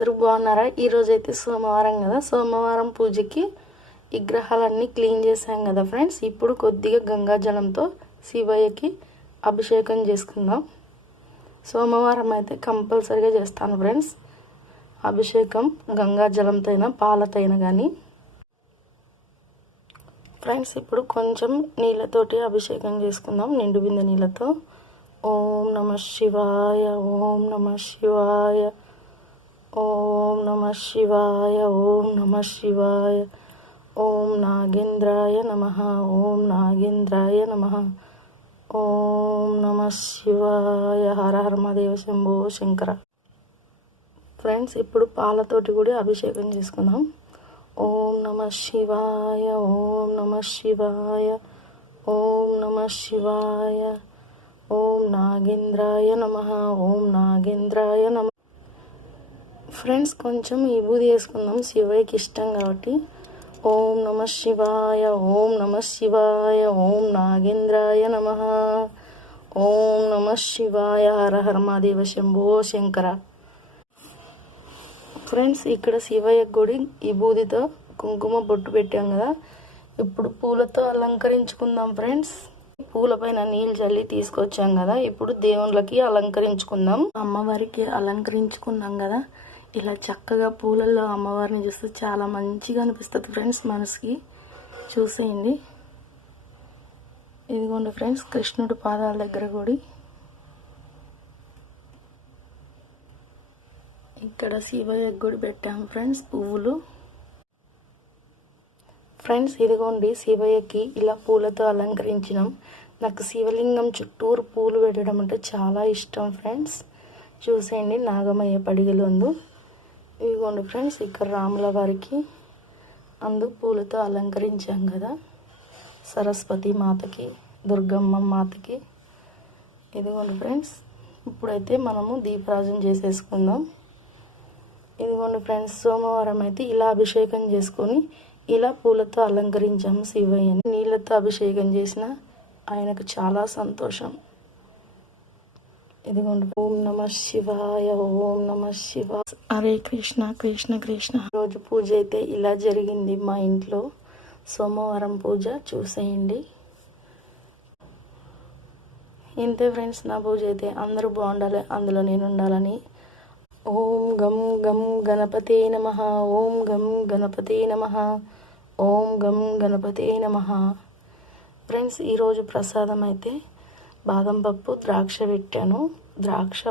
అందరూ బాగున్నారా? ఈరోజు అయితే సోమవారం కదా, సోమవారం పూజకి విగ్రహాలన్నీ క్లీన్ చేసాం కదా ఫ్రెండ్స్. ఇప్పుడు కొద్దిగా గంగాజలంతో శివయ్యకి అభిషేకం చేసుకుందాం. సోమవారం అయితే కంపల్సరీగా చేస్తాను ఫ్రెండ్స్ అభిషేకం, గంగాజలంతో అయినా పాలతో అయినా కానీ. ఫ్రెండ్స్ ఇప్పుడు కొంచెం నీళ్ళతోటి అభిషేకం చేసుకుందాం, నిండు బిందె నీళ్ళతో. ఓం నమః శివాయ, ఓం నమః శివాయ, ఓం నమః శివాయ, ఓం నమః శివాయ, ఓం నాగేంద్రాయ నమః, ఓం నాగేంద్రాయ నమః, ఓం నమః శివాయ. హర హర మహాదేవ శంభో శంకర. ఫ్రెండ్స్ ఇప్పుడు పాలతోటి కూడా అభిషేకం చేసుకుందాం. ఓం నమః శివాయ, ఓం నమః శివాయ, ఓం నమః శివాయ, ఓం నాగేంద్రాయ నమః, ఓం నాగేంద్రాయ నమః. ఫ్రెండ్స్ కొంచెం విభూది వేసుకుందాం, శివయ్యకి ఇష్టం కాబట్టి. ఓం నమః శివాయ, ఓం నమః శివాయ, ఓం నాగేంద్రాయ నమః, ఓం నమః శివాయ. హర హర మహాదేవ శంభో శంకర. ఫ్రెండ్స్ ఇక్కడ శివయ్య గుడి విభూదితో కుంకుమ బొట్టు పెట్టాం కదా, ఇప్పుడు పూలతో అలంకరించుకుందాం ఫ్రెండ్స్. పూలపైన నీళ్ళు చల్లి తీసుకొచ్చాం కదా, ఇప్పుడు దేవుళ్ళకి అలంకరించుకుందాం. అమ్మవారికి అలంకరించుకున్నాం కదా, ఇలా చక్కగా పూలల్లో అమ్మవారిని చూస్తే చాలా మంచిగా అనిపిస్తుంది ఫ్రెండ్స్ మనసుకి. చూసేయండి, ఇదిగోండి ఫ్రెండ్స్ కృష్ణుడి పాదాల దగ్గర గుడి. ఇక్కడ శివయ్య గుడి పెట్టాం ఫ్రెండ్స్ పువ్వులు. ఫ్రెండ్స్ ఇదిగోండి శివయ్యకి ఇలా పూలతో అలంకరించినాం. నాకు శివలింగం చుట్టూరు పూలు పెట్టడం అంటే చాలా ఇష్టం ఫ్రెండ్స్. చూసేయండి, నాగమయ్య పడిగలు ఉంది. ఇదిగోండి ఫ్రెండ్స్ ఇక్కడ రాముల వారికి అందు పూలతో అలంకరించాం కదా, సరస్వతి మాతకి, దుర్గమ్మ మాతకి. ఇదిగోండి ఫ్రెండ్స్ ఇప్పుడైతే మనము దీపరాజన చేసేసుకుందాం. ఇదిగోండి ఫ్రెండ్స్ సోమవారం అయితే ఇలా అభిషేకం చేసుకొని ఇలా పూలతో అలంకరించాము శివయ్యని. నీళ్ళతో అభిషేకం చేసిన ఆయనకు చాలా సంతోషం. ఇదిగోండి ఓం నమః శివాయ, ఓం నమః శివాయ. హరే కృష్ణ కృష్ణ కృష్ణ. రోజు పూజ అయితే ఇలా జరిగింది మా ఇంట్లో, సోమవారం పూజ. చూసేయండి, ఇంతే ఫ్రెండ్స్ నా పూజ అయితే. అందరూ బాగుండాలి, అందులో నేను ఉండాలని. ఓం గం గం గణపతే నమః, ఓం గం గణపతే నమః, ఓం గం గణపతే నమః. ఫ్రెండ్స్ ఈరోజు ప్రసాదం అయితే బాదం పప్పు, ద్రాక్ష పెట్టాను. ద్రాక్ష